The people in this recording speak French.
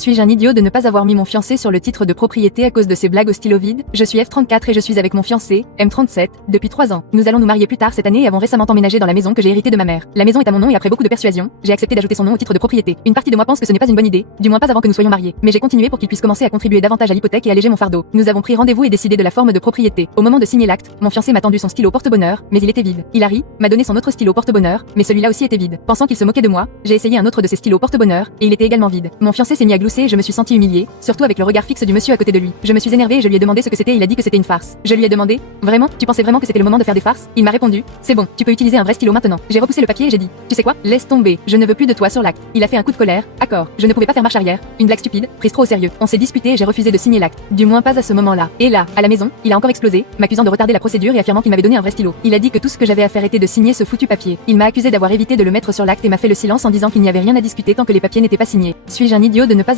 Suis-je un idiot de ne pas avoir mis mon fiancé sur le titre de propriété à cause de ces blagues au stylo vide? Je suis F34 et je suis avec mon fiancé, M37, depuis 3 ans. Nous allons nous marier plus tard cette année et avons récemment emménagé dans la maison que j'ai héritée de ma mère. La maison est à mon nom et après beaucoup de persuasion, j'ai accepté d'ajouter son nom au titre de propriété. Une partie de moi pense que ce n'est pas une bonne idée, du moins pas avant que nous soyons mariés. Mais j'ai continué pour qu'il puisse commencer à contribuer davantage à l'hypothèque et alléger mon fardeau. Nous avons pris rendez-vous et décidé de la forme de propriété. Au moment de signer l'acte, mon fiancé m'a tendu son stylo porte-bonheur, mais il était vide. Hilary m'a donné son autre stylo porte-bonheur, mais celui-là aussi était vide. Pensant qu'il se moquait de moi, j'ai essayé un autre de ses stylos porte-bonheur, et il était également vide. Mon fiancé s'est mis à glousser et je me suis sentie humiliée, surtout avec le regard fixe du monsieur à côté de lui. Je me suis énervée et je lui ai demandé ce que c'était et il a dit que c'était une farce. Je lui ai demandé, vraiment, tu pensais vraiment que c'était le moment de faire des farces? Il m'a répondu, c'est bon, tu peux utiliser un vrai stylo maintenant. J'ai repoussé le papier et j'ai dit, tu sais quoi, laisse tomber, je ne veux plus de toi sur l'acte. Il a fait un coup de colère, accord, je ne pouvais pas faire marche arrière, une blague stupide, prise trop au sérieux. On s'est disputé et j'ai refusé de signer l'acte. Du moins pas à ce moment-là. Et là, à la maison, il a encore explosé, m'accusant de retarder la procédure et affirmant qu'il m'avait donné un vrai stylo. Il a dit que tout ce que j'avais à faire était de signer ce foutu papier. Il m'a accusé d'avoir évité de le mettre sur l'acte et m'a fait le silence en disant qu'il n'y avait rien à discuter tant que les papiers n'étaient pas signés. Suis-je un idiot de ne pas